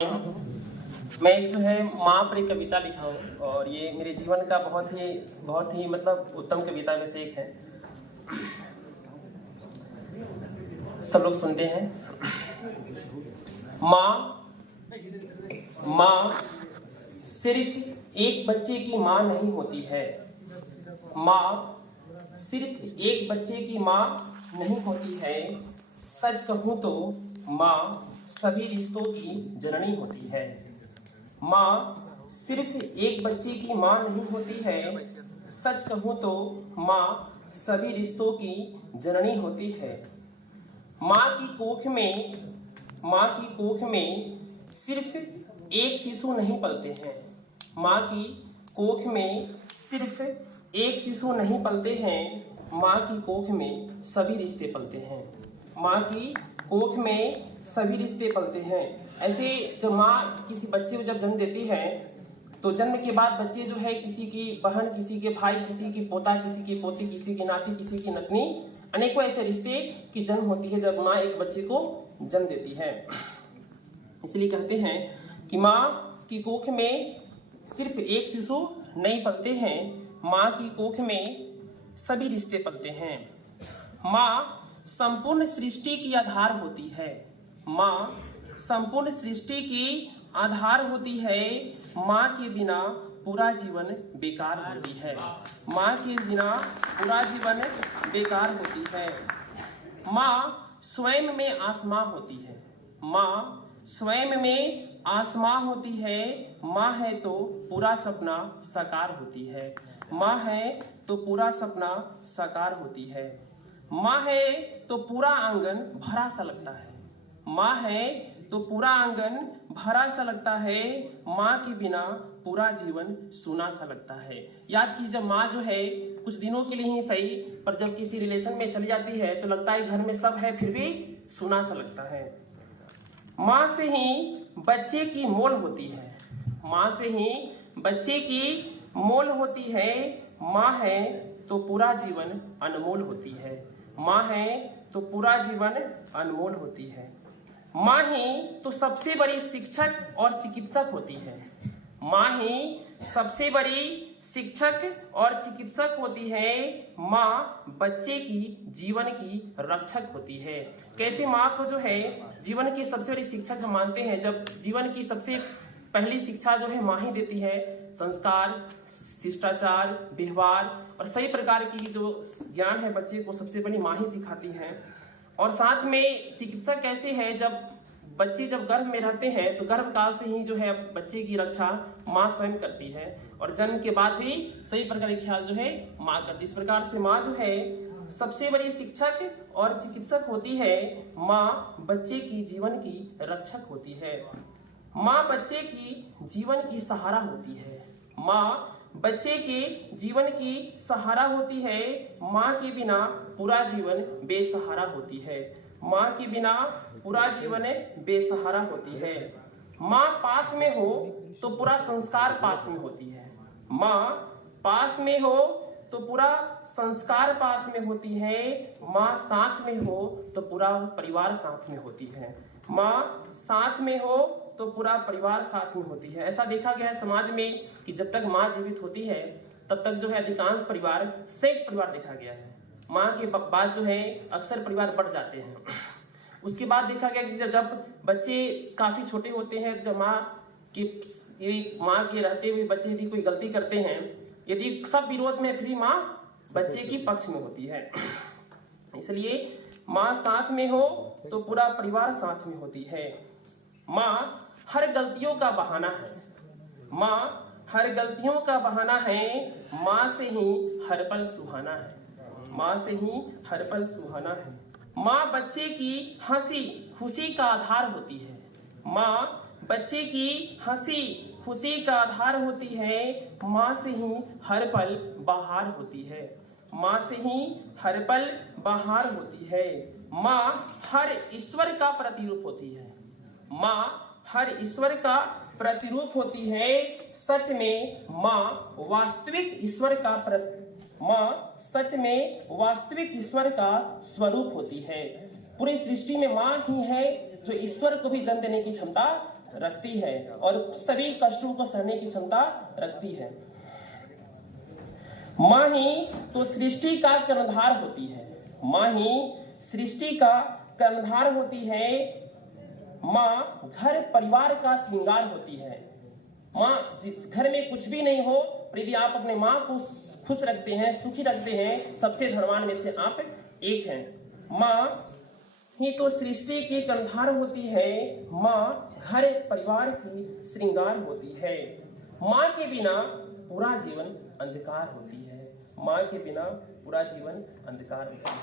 मैं एक जो है माँ पर एक कविता लिखा हूँ और ये मेरे जीवन का बहुत ही मतलब उत्तम कविता में से एक है। सब लोग सुनते हैं। माँ सिर्फ एक बच्चे की माँ नहीं होती है। माँ सिर्फ एक बच्चे की माँ नहीं होती है। सच कहूँ तो माँ सभी रिश्तों की जननी होती है। माँ सिर्फ एक बच्चे की माँ नहीं होती है। सच कहूँ तो माँ सभी रिश्तों की जननी होती है। माँ की कोख में सिर्फ एक शिशु नहीं पलते हैं। माँ की कोख में सिर्फ एक शिशु नहीं पलते हैं। माँ की कोख में सभी रिश्ते पलते हैं। माँ की कोख में सभी रिश्ते पलते हैं। ऐसे जब माँ किसी बच्चे को जब जन्म देती है तो जन्म के बाद बच्चे जो है किसी की बहन, किसी के भाई, किसी की पोता, किसी की पोती, किसी की नाती, किसी की नतनी, अनेकों ऐसे रिश्ते की जन्म होती है जब माँ एक बच्चे को जन्म देती है। इसलिए कहते हैं कि माँ की कोख में सिर्फ एक शिशु नहीं पलते हैं। माँ की कोख में सभी रिश्ते पलते हैं। माँ संपूर्ण सृष्टि की आधार होती है। माँ संपूर्ण सृष्टि की आधार होती है। माँ के बिना पूरा जीवन बेकार होती है। माँ के बिना पूरा जीवन बेकार होती है। माँ स्वयं में आसमां होती है। माँ स्वयं में आसमां होती है। माँ है तो पूरा सपना साकार होती है। माँ है तो पूरा सपना साकार होती है। माँ है तो पूरा आंगन भरा सा लगता है। माँ है तो पूरा आंगन भरा सा लगता है। माँ के बिना पूरा जीवन सूना सा लगता है। याद कीजिए, जब माँ जो है कुछ दिनों के लिए ही सही, पर जब किसी रिलेशन में चली जाती है तो लगता है घर में सब है फिर भी सूना सा लगता है। माँ से ही बच्चे की मोल होती है। माँ से ही बच्चे की मोल होती है। माँ है तो पूरा जीवन अनमोल होती है। माँ है तो पूरा जीवन अनमोल होती है। माँ ही तो सबसे बड़ी शिक्षक और चिकित्सक होती है। माँ ही सबसे बड़ी शिक्षक और चिकित्सक होती है। माँ बच्चे की जीवन की रक्षक होती है। कैसे माँ को जो है जीवन की सबसे बड़ी शिक्षक हम मानते हैं। जब जीवन की सबसे पहली शिक्षा जो है माँ ही देती है। संस्कार, शिष्टाचार, व्यवहार और सही प्रकार की जो ज्ञान है बच्चे को सबसे बड़ी माँ ही सिखाती है। और साथ में चिकित्सक कैसे है, जब बच्चे जब गर्भ में रहते हैं तो गर्भकाल से ही जो है बच्चे की रक्षा माँ स्वयं करती है और जन्म के बाद भी सही प्रकार का ख्याल जो है माँ करती है। इस प्रकार से माँ जो है सबसे बड़ी शिक्षक और चिकित्सक होती है। माँ बच्चे की जीवन की रक्षक होती है। माँ बच्चे की जीवन की सहारा होती है। माँ बच्चे के जीवन की सहारा होती है। माँ के बिना पूरा जीवन बेसहारा होती है। माँ के बिना पूरा जीवन बेसहारा होती है। माँ पास में हो तो पूरा संस्कार पास में होती है। माँ पास में हो तो पूरा संस्कार पास में होती है। माँ साथ में हो तो पूरा परिवार साथ में होती है। माँ साथ में हो तो पूरा परिवार साथ में होती है। ऐसा देखा गया है समाज में कि जब तक माँ जीवित होती है तब तक जो है अधिकांश परिवार संयुक्त परिवार देखा गया है। माँ के बाद जो है अक्सर परिवार बढ़ जाते हैं। उसके बाद देखा गया कि जब बच्चे काफी छोटे होते हैं, जब माँ के रहते हुए बच्चे यदि कोई गलती करते हैं, यदि सब विरोध में फिर माँ बच्चे की पक्ष में होती है। इसलिए माँ साथ में हो तो पूरा परिवार साथ में होती है। माँ हर गलतियों का बहाना है। माँ हर गलतियों का बहाना है। माँ से ही हर पल सुहाना है। माँ से ही हर पल सुहाना है। माँ बच्चे की हंसी खुशी का आधार होती है। माँ बच्चे की हंसी खुशी का आधार होती है। माँ से ही हर पल बहार होती है। माँ से ही हर पल बहार होती है। माँ हर ईश्वर का प्रतिरूप होती है। माँ हर ईश्वर का प्रतिरूप होती है। सच में माँ वास्तविक ईश्वर का माँ सच में वास्तविक ईश्वर का स्वरूप होती है। पूरी सृष्टि में माँ ही है जो ईश्वर को भी जन्म देने की क्षमता रखती है और सभी कष्टों को सहने की क्षमता रखती है। माँ ही तो सृष्टि का कर्णधार होती है। माँ ही सृष्टि का कर्णधार होती है। माँ घर परिवार का श्रृंगार होती है। माँ जिस घर में कुछ भी नहीं हो, यदि आप अपने माँ को खुश रखते हैं, सुखी रखते हैं, सबसे धनवान में से आप एक हैं। माँ ही तो सृष्टि की कर्णधार होती है। माँ घर परिवार की श्रृंगार होती है। माँ के बिना पूरा जीवन अंधकार होती है। माँ के बिना पूरा जीवन अंधकार होता है।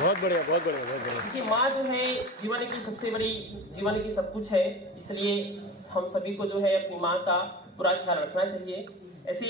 बहुत बढ़िया, बहुत बढ़िया, बहुत बढ़िया। क्योंकि माँ जो है जीवन की सबसे बड़ी, जीवन की सब कुछ है, इसलिए हम सभी को जो है अपनी माँ का पूरा ख्याल रखना चाहिए। ऐसे